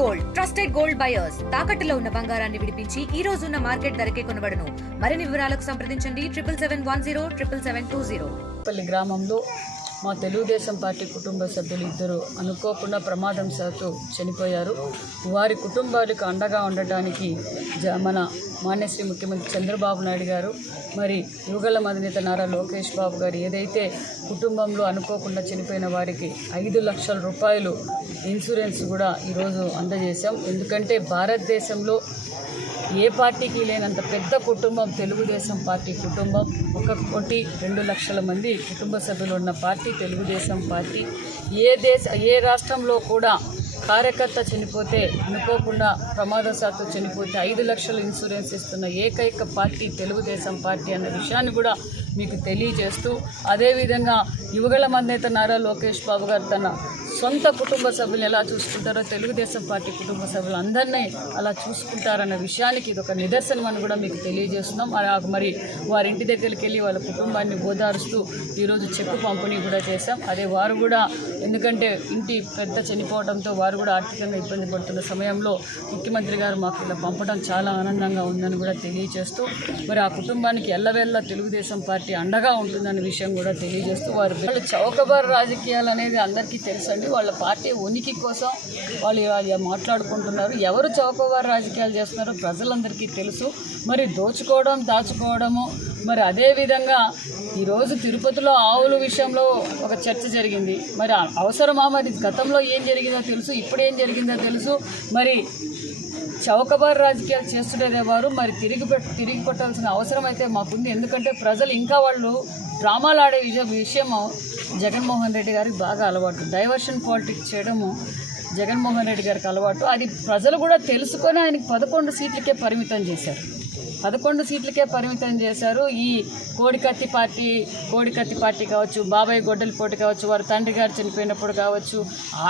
Gold trusted gold buyers తాకట్టులో ఉన్న బంగారాన్ని విడిపించి ఈ రోజు ఉన్న మార్కెట్ ధరకే కొనబడును. మరిన్ని వివరాలకు సంప్రదించండి 77107720. పల్లి గ్రామంలో మా తెలుగుదేశం పార్టీ కుటుంబ సభ్యులు ఇద్దరు అనుకోకుండా ప్రమాదవశాత్తు చనిపోయారు. వారి కుటుంబాలకు అండగా ఉండటానికి మన మాన్యశ్రీ ముఖ్యమంత్రి చంద్రబాబు నాయుడు గారు మరి యువగల అధినేత నారా లోకేష్ బాబు గారు ఏదైతే కుటుంబంలో అనుకోకుండా చనిపోయిన వారికి 5 లక్షల రూపాయలు ఇన్సూరెన్స్ కూడా ఈరోజు అందజేశాం. ఎందుకంటే భారతదేశంలో ఏ పార్టీకి లేనంత పెద్ద కుటుంబం తెలుగుదేశం పార్టీ కుటుంబం. 1.2 లక్షల మంది కుటుంబ సభ్యులు ఉన్న పార్టీ తెలుగుదేశం పార్టీ. ఏ రాష్ట్రంలో కూడా కార్యకర్త చనిపోతే అనుకోకుండా ప్రమాదవశాత్తు చనిపోతే 5 లక్షల ఇన్సూరెన్స్ ఇస్తున్న ఏకైక పార్టీ తెలుగుదేశం పార్టీ అన్న విషయాన్ని కూడా మీకు తెలియజేస్తూ, అదేవిధంగా యువగల అధినేత నారా లోకేష్ బాబు గారు తన సొంత కుటుంబ సభ్యులు ఎలా చూసుకుంటారో తెలుగుదేశం పార్టీ కుటుంబ సభ్యులు అందరినీ అలా చూసుకుంటారన్న విషయానికి ఇది ఒక నిదర్శనం అని కూడా మీకు తెలియజేస్తున్నాం. మరి వారి ఇంటి దగ్గరికి వెళ్ళి వాళ్ళ కుటుంబాన్ని ఓదారుస్తూ ఈరోజు చెక్కు పంపిణీ కూడా చేశాం. అదే వారు కూడా ఎందుకంటే ఇంటి పెద్ద చనిపోవడంతో వారు కూడా ఆర్థికంగా ఇబ్బంది పడుతున్న సమయంలో ముఖ్యమంత్రి గారు మాకు ఇలా పంపడం చాలా ఆనందంగా ఉందని కూడా తెలియజేస్తూ, మరి ఆ కుటుంబానికి ఎల్లవేళ్ళ తెలుగుదేశం పార్టీ అండగా ఉంటుందనే విషయం కూడా తెలియజేస్తూ, వాళ్ళు చౌకబారు రాజకీయాలు అనేది అందరికీ తెలుసండి. వాళ్ళ పార్టీ ఉనికి కోసం వాళ్ళు మాట్లాడుకుంటున్నారు. ఎవరు చౌకబారు రాజకీయాలు చేస్తున్నారో ప్రజలందరికీ తెలుసు. మరి దోచుకోవడం దాచుకోవడము, మరి అదేవిధంగా ఈరోజు తిరుపతిలో ఆవుల విషయంలో ఒక చర్చ జరిగింది. మరి అవసరమా? మరి గతంలో ఏం జరిగిందో తెలుసు, ఇప్పుడు ఏం జరిగిందో తెలుసు. మరి చౌకబారు రాజకీయాలు చేస్తుండేదే వారు మరి తిరిగి పట్టాల్సిన అవసరం అయితే మాకుంది. ఎందుకంటే ప్రజలు ఇంకా వాళ్ళు డ్రామాలు ఆడే విషయం జగన్మోహన్ రెడ్డి గారికి బాగా అలవాటు. డైవర్షన్ పాలిటిక్స్ చేయడము జగన్మోహన్ రెడ్డి గారికి అలవాటు. అది ప్రజలు కూడా తెలుసుకొని ఆయనకి 11 సీట్లకే పరిమితం చేశారు. 11 సీట్లకే పరిమితం చేశారు. ఈ కోడికత్తి పార్టీ కావచ్చు, బాబాయ్ గొడ్డలిపోటు కావచ్చు, వారి తండ్రి గారు చనిపోయినప్పుడు కావచ్చు,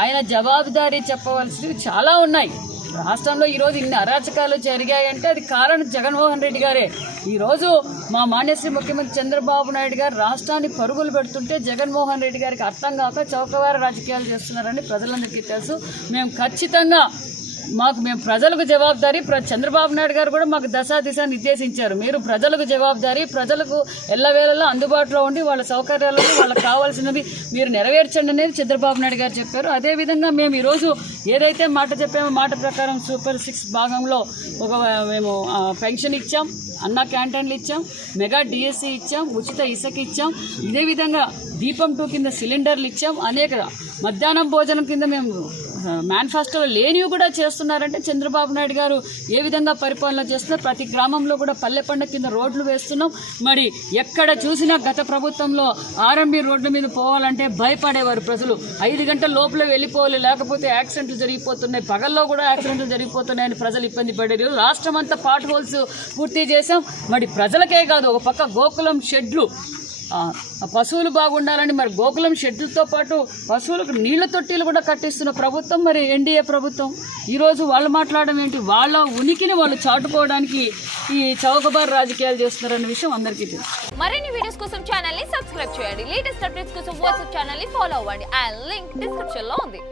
ఆయన జవాబుదారీ చెప్పవలసినవి చాలా ఉన్నాయి. రాష్ట్రంలో ఈరోజు ఇన్ని అరాచకాలు జరిగాయంటే అది కారణం జగన్మోహన్ రెడ్డి గారే. ఈరోజు మా మాన్యశ్రీ ముఖ్యమంత్రి చంద్రబాబు నాయుడు గారు రాష్ట్రాన్ని పరుగులు పెడుతుంటే జగన్మోహన్ రెడ్డి గారికి అర్థం కాక చౌకబారు రాజకీయాలు చేస్తున్నారని ప్రజలందరికీ తెలుసు. మేము ఖచ్చితంగా మేము ప్రజలకు జవాబుదారీ. చంద్రబాబు నాయుడు గారు కూడా మాకు దిశ నిర్దేశించారు. మీరు ప్రజలకు జవాబుదారీ, ప్రజలకు ఎల్లవేళలా అందుబాటులో ఉండి వాళ్ళ సౌకర్యాలను వాళ్ళకి కావాల్సినవి మీరు నెరవేర్చండి అనేది చంద్రబాబు నాయుడు గారు చెప్పారు. అదేవిధంగా మేము ఈరోజు ఏదైతే మాట చెప్పామో మాట ప్రకారం సూపర్ 6 భాగంలో మేము పెన్షన్ ఇచ్చాం, అన్న క్యాంటీన్లు ఇచ్చాం, మెగా డిఎస్సి ఇచ్చాం, ఉచిత ఇసుక ఇచ్చాం, ఇదే విధంగా దీపం 2 కింద సిలిండర్లు ఇచ్చాం. అనేక మధ్యాహ్నం భోజనం కింద మేము మేనిఫెస్టోలో లేనివి కూడా చేస్తున్నారంటే చంద్రబాబు నాయుడు గారు ఏ విధంగా పరిపాలన చేస్తున్నారు. ప్రతి గ్రామంలో కూడా పల్లె పండుగ కింద రోడ్లు వేస్తున్నాం. మరి ఎక్కడ చూసినా గత ప్రభుత్వంలో ఆర్ఎంబి రోడ్ల మీద పోవాలంటే భయపడేవారు ప్రజలు. 5 గంటల లోపల వెళ్ళిపోవాలి, లేకపోతే యాక్సిడెంట్లు జరిగిపోతున్నాయి, పగల్లో కూడా యాక్సిడెంట్లు జరిగిపోతున్నాయని ప్రజలు ఇబ్బంది పడేది. రాష్ట్రం అంతా పాట్ హోల్స్ పూర్తి చేశాం. మరి ప్రజలకే కాదు, ఒక పక్క గోకులం షెడ్లు పశువులు బాగుండాలని మరి గోకులం షెడ్లతో పాటు పశువులకు నీళ్ల తొట్టీలు కూడా కట్టిస్తున్న ప్రభుత్వం మరి ఎన్డీఏ ప్రభుత్వం. ఈరోజు వాళ్ళు మాట్లాడడం ఏంటి? వాళ్ళ ఉనికిని వాళ్ళు చాటుకోవడానికి ఈ చౌకబారు రాజకీయాలు చేస్తున్నారన్న విషయం అందరికీ తెలుసు. మరిన్ని వీడియోస్ కోసం ఛానల్ ని సబ్స్క్రైబ్ చేయండి. లేటెస్ట్ అప్డేట్స్ కోసం వాట్సాప్ ఛానల్ ని ఫాలో అవ్వండి. ఆ లింక్ డిస్క్రిప్షన్ లో ఉంది.